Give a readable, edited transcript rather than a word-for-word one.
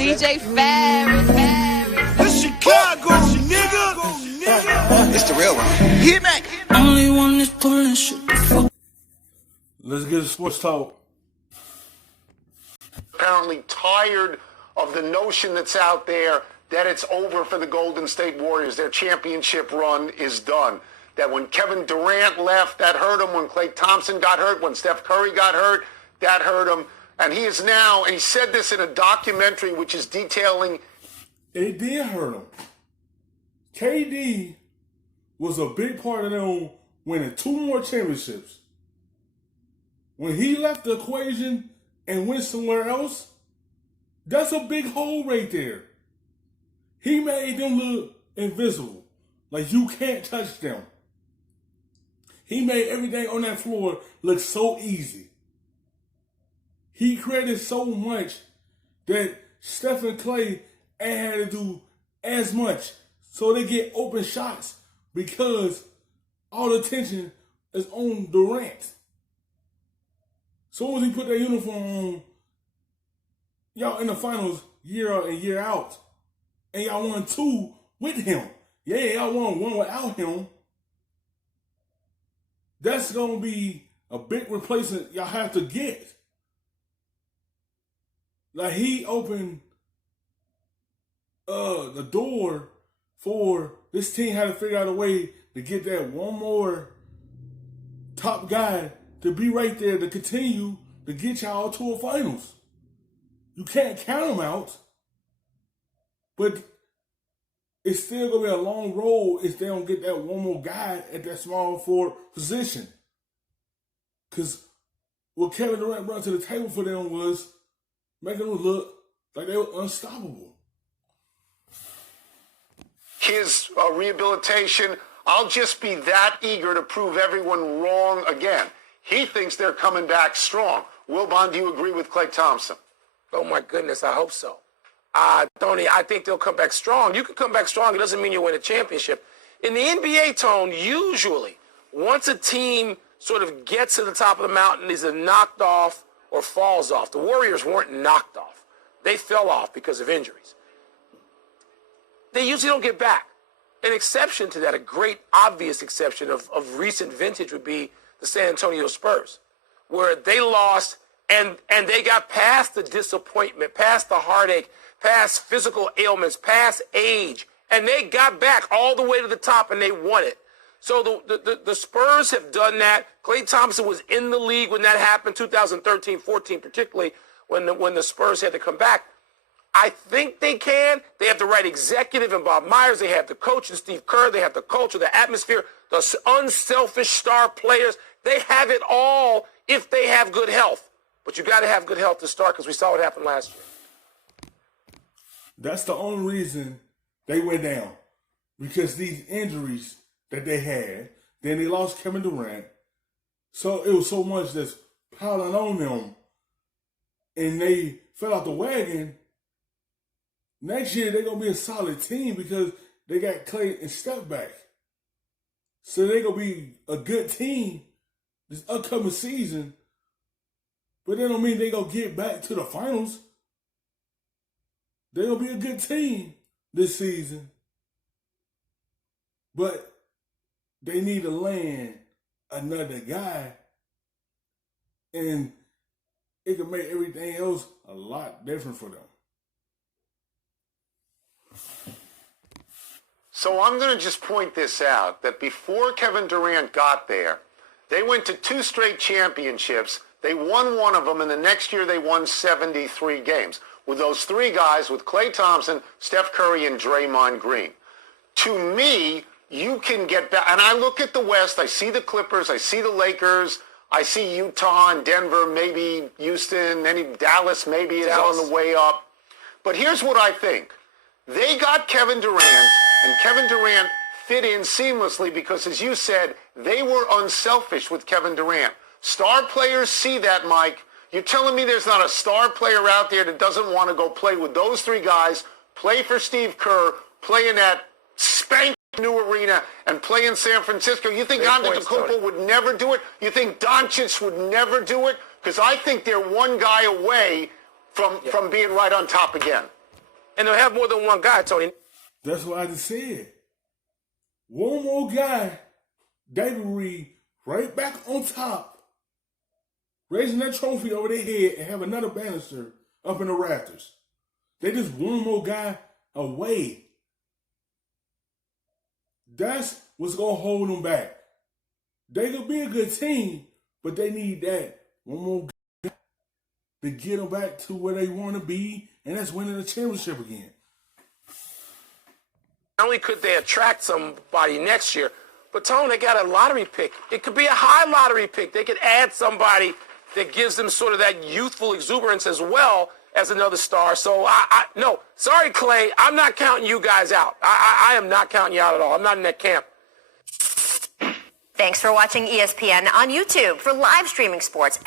DJ Ferris. It's Chicago, nigga. It's the real one. Hit me. Only one that's pulling shit. Let's get a sports talk. Apparently tired of the notion that's out there that it's over for the Golden State Warriors. Their championship run is done. That when Kevin Durant left, that hurt him. When Klay Thompson got hurt, when Steph Curry got hurt, that hurt him. And he is now, and he said this in a documentary which is detailing. It did hurt him. KD was a big part of them winning 2 more championships. When he left the equation and went somewhere else, that's a big hole right there. He made them look invisible. Like you can't touch them. He made everything on that floor look so easy. He created so much that Steph and Klay ain't had to do as much. So they get open shots because all the attention is on Durant. Soon as he put that uniform on, y'all in the finals year in, year out. And y'all won 2 with him. Yeah, y'all won 1 without him. That's going to be a big replacement y'all have to get. Like, he opened the door for this team had to figure out a way to get that one more top guy to be right there to continue to get y'all to a finals. You can't count them out. But it's still going to be a long road if they don't get that one more guy at that small forward position. Because what Kevin Durant brought to the table for them was making them look like they were unstoppable. His rehabilitation, I'll just be that eager to prove everyone wrong again. He thinks they're coming back strong. Wilbon, do you agree with Klay Thompson? Oh, my goodness, I hope so. Tony, I think they'll come back strong. You can come back strong. It doesn't mean you win a championship. In the NBA, Tone, usually, once a team sort of gets to the top of the mountain, is knocked off or falls off. The Warriors weren't knocked off. They fell off because of injuries. They usually don't get back. An exception to that, a great obvious exception of recent vintage would be the San Antonio Spurs, where they lost and they got past the disappointment, past the heartache, past physical ailments, past age, and they got back all the way to the top and they won it. So the Spurs have done that. Klay Thompson was in the league when that happened, 2013-14 particularly, when the Spurs had to come back. I think they can. They have the right executive in Bob Myers. They have the coach in Steve Kerr. They have the culture, the atmosphere, the unselfish star players. They have it all if they have good health. But you got to have good health to start because we saw what happened last year. That's the only reason they went down. Because these injuries that they had, then they lost Kevin Durant. So it was so much that's piling on them. And they fell out the wagon. Next year, they're going to be a solid team because they got Klay and Steph back. So they're going to be a good team this upcoming season. But that don't mean they're going to get back to the finals. They're going to be a good team this season. But they need to land another guy. And it can make everything else a lot different for them. So I'm going to just point this out, that before Kevin Durant got there, they went to 2 straight championships. They won 1 of them, and the next year they won 73 games. With those 3 guys, with Klay Thompson, Steph Curry, and Draymond Green. To me, you can get back. And I look at the West, I see the Clippers, I see the Lakers, I see Utah and Denver, maybe Houston, Dallas maybe is on the way up. But here's what I think. They got Kevin Durant, and Kevin Durant fit in seamlessly because, as you said, they were unselfish with Kevin Durant. Star players see that, Mike. You're telling me there's not a star player out there that doesn't want to go play with those 3 guys, play for Steve Kerr, play in that spank new arena, and play in San Francisco? You think Antetokounmpo would never do it? You think Doncic would never do it? Because I think they're one guy away from being right on top again. and they'll have more than one guy, Tony. That's what I just said. One more guy, David Reed, right back on top, raising that trophy over their head and have another banister up in the rafters. They just one more guy away. That's what's going to hold them back. They could be a good team, but they need that one more guy to get them back to where they want to be, and that's winning the championship again. Not only could they attract somebody next year, but Tony, they got a lottery pick. It could be a high lottery pick. They could add somebody that gives them sort of that youthful exuberance as well as another star. So, no, sorry, Klay, I'm not counting you guys out. I am not counting you out at all. I'm not in that camp. Thanks for watching ESPN on YouTube. For live streaming sports